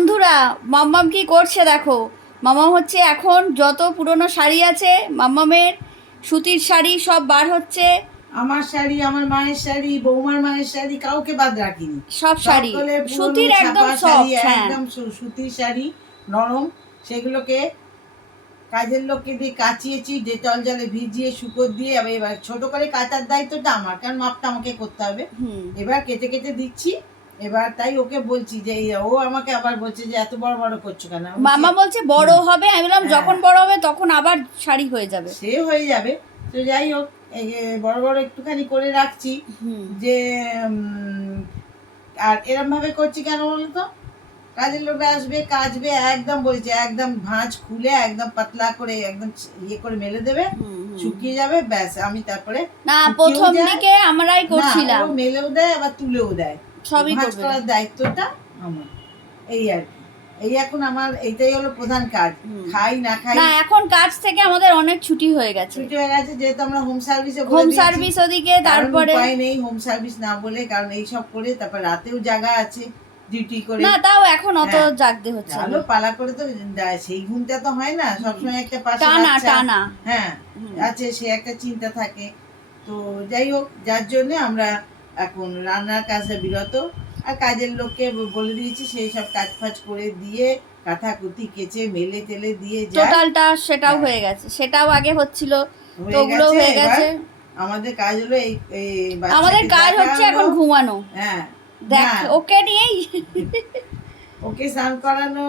বন্ধুরা, মাম্মাম কি করছে দেখো। মাম্মাম হচ্ছে এখন যত পুরনো শাড়ি আছে মাম্মামের, সুতির শাড়ি সব বার হচ্ছে। আমার শাড়ি, আমার মায়ের শাড়ি, বৌমার মায়ের শাড়ি, কাউকে বাদ রাখিনি। সব শাড়ি সুতির, একদম সব। হ্যাঁ, একদম সুতির শাড়ি, নরম। সেগুলোকে কাজের লোককে দিয়ে কাচিয়েছি, ডেটল জলে ভিজিয়ে শুকো দিয়ে। এবার ছোট করে কাটার দায়িত্বটা আমার, কারণ মাপটা আমাকে করতে হবে। এবার কেটে কেটে দিচ্ছি। এবার তাই ওকে বলছি যে ও আমাকে আবার বলছে যে এত বড় বড় করছো কেন। মামা বলছে বড় হবে, আমি বললাম যখন বড় হবে তখন আবার শাড়ি হয়ে যাবে। সে হয়ে যাবে। তো যাই হোক, বড় বড় একটুখানি করে রাখছি যে আর এরম ভাবে করছি কেন বলতো, কাজের লোক আসবে, কাচবে, একদম বলছে একদম ভাঁজ খুলে একদম পাতলা করে একদম ইয়ে করে মেলে দেবে, শুকিয়ে যাবে, ব্যাস। আমি তারপরে না, প্রথম দিকে আমরাই করছিলাম, ও মেলেও দেয় আবার তুলেও দেয়, সবই ভাঁজ করার দায়িত্বটা আমার। এই আর কি, এই এখন আমার এইটাই হলো প্রধান কাজ। খাই না খাই না, এখন কাজ থেকে আমাদের অনেক ছুটি হয়ে গেছে, যেহেতু আমরা হোম সার্ভিসে হোম সার্ভিস ওদিকে। তারপরে উপায় নেই হোম সার্ভিস না বলে, কারণ এই সব করে তারপর রাতেও জাগা আছে ডিউটি করে। না, তাও এখন অত জাগতে হচ্ছে না, পালা করে তো সেই ঘুমটা তো হয় না সবসময়। একটা পাশে টানা বাচ্চা টানা হ্যাঁ আছে, সে একটা চিন্তা থাকে। তো যাই হোক, যার জন্য আমরা এখন রান্নার কাজে বিরত। আর কাজের লোককে বলে দিয়েছি সেই সব কাজ ফাজ করে দিয়ে, কাঁথা কুতি কেচে মেলে টেলে দিয়ে টোটালটা সেটাও হয়ে গেছে। সেটাও আগে হচ্ছিল, তো ওগুলো হয়ে গেছে। আমাদের কাজ হলো এই আমাদের কাজ হচ্ছে এখন ঘুমানো। হ্যাঁ, দেখ ওকে নিয়েই ওকে স্নান করানো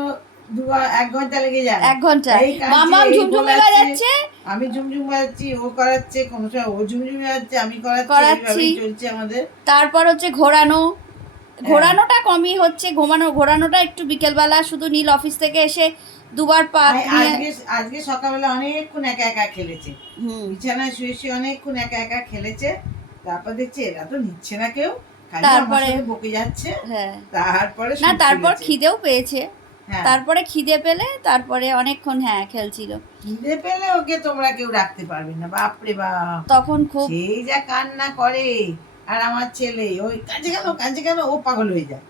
1 ঘন্টা লেগে যায়। 1 ঘন্টা মামা ঝুমঝুমি বাজাচ্ছে, আমি ঝুমঝুম বাজাচ্ছি, ও করাচ্ছে, কোন সময় ও ঝুমঝুমি বাজাচ্ছে, আমি করাচ্ছি, চলছে আমাদের। তারপর হচ্ছে ঘোরানোটা কমই হচ্ছে। ঘোরানোটা একটু বিকেলবেলা, শুধু নীল অফিস থেকে এসে দুবার আজকে সকালবেলা অনেকক্ষণ একা একা খেলেছে, বিছানায় শুয়ে শুয়ে অনেকক্ষণ একা একা খেলেছে। তারপর দেখছে এরা তো নিচ্ছে না কেউ, তারপরে বকে যাচ্ছে। তারপর খিদেও পেয়েছে। তারপরে খিদে পেলে তারপরে অনেকক্ষণ খেলছিল। খিদে পেলে ওকে তোমরা কেউ রাখতে পারবে না, বাপরে বাপ। তখন খুব সেই যা কান্না করে। আর আমার ছেলে ওই কাঁদছে কেন ও পাগল হয়ে যায়।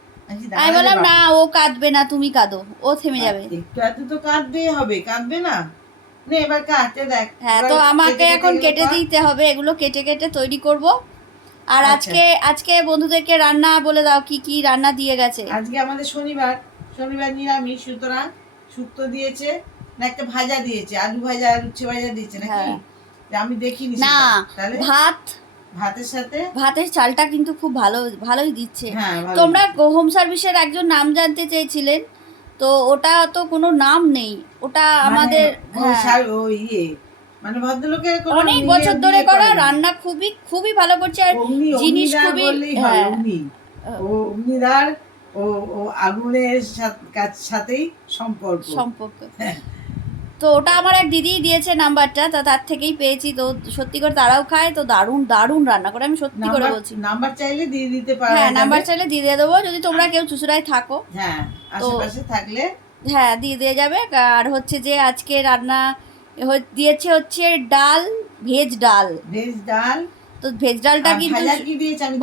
আমি বললাম না, ও কাঁদবে না, তুমি কাঁদো, ও থেমে যাবে। একটু এত তো কাঁদতেই হবে, কাঁদবে না? এবার কাটতে দেখ। হ্যাঁ, তো আমাকে এখন কেটে দিতে হবে, এগুলো কেটে কেটে তৈরি করব। আর আজকে বন্ধুদেরকে রান্না বলে দাও, কি কি রান্না দিয়ে গেছে। আজকে আমাদের শনিবার নিরামিষ, সুতরাং শুক্তো দিয়েছে না, একটা ভাজা দিয়েছে, আলু ভাজা আর উচ্ছে ভাজা দিয়েছে নাকি? আমি দেখিনি না, ভাতের চালটা কিন্তু খুব ভালোই দিচ্ছে। তোমরা হোম সার্ভিসের একজন নাম জানতে চেয়েছিলেন, তো ওটা তো কোনো নাম নেই, ওটা আমাদের মানে ভদ্রলোকের অনেক বছর ধরে করা রান্না, খুবই ভালো করছে। আর জিনিস খুবই অগ্নিদার ও আগুনের সাথেই সম্পর্ক। তো ওটা আমার এক দিদি দিয়েছে নাম্বারটা, তো তার থেকেই পেয়েছি। তো সত্যি করে তারাও খায়, তো দারুণ রান্না করে, আমি সত্যি করে বলছি। নাম্বার চাইলে দিয়ে দিতে পারো। হ্যাঁ, নাম্বার চাইলে দিয়ে দেবো, যদি তোমরা কেউ চুচুড়ায় থাকো। হ্যাঁ, আশেপাশে থাকলে দিয়ে যাবে। আর হচ্ছে যে আজকে রান্না দিয়েছে হচ্ছে ডাল, ভেজ ডাল। তো ভেজ ডালটা কিন্তু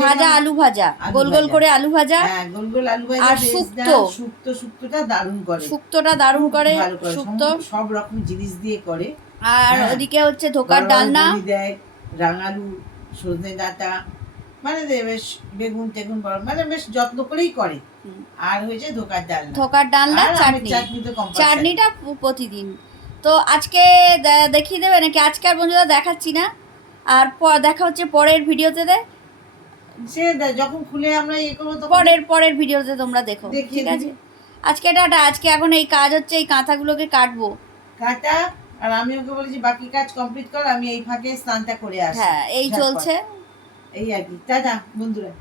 ভাজা, আলু ভাজা, গোল গোল করে আলু ভাজা, আর শুক্তোটা দারুণ করে, শুক্তো সব রকম জিনিস দিয়ে করে। আর ওদিকে হচ্ছে ধোকার ডালনা দেয়, রাঙালু, সজনে ডাঁটা, মানে বেশ বেগুন টেগুন, মানে বেশ যত্ন করেই করে। আর হয়েছে ধোকার ডালনা, চাটনিটা প্রতিদিন। তো আজকে দেখিয়ে দেবে নাকি? আজকে আর বন্ধুরা দেখাচ্ছি না, আর দেখা হচ্ছে পরের ভিডিওতে। যখন খুলে আমরা ইয়ে করবো পরের ভিডিওতে তোমরা দেখো, ঠিক আছে? আজকে টাটা। আজকে এখন এই কাজ হচ্ছে, এই কাঁথাগুলোকে কাটবো। আর আমি ওকে বলেছি বাকি কাজ কমপ্লিট কর, আমি এই ফাঁকে স্নানটা করে আসি। হ্যাঁ, এই চলছে, এই আর কি। টাটা বন্ধুরা।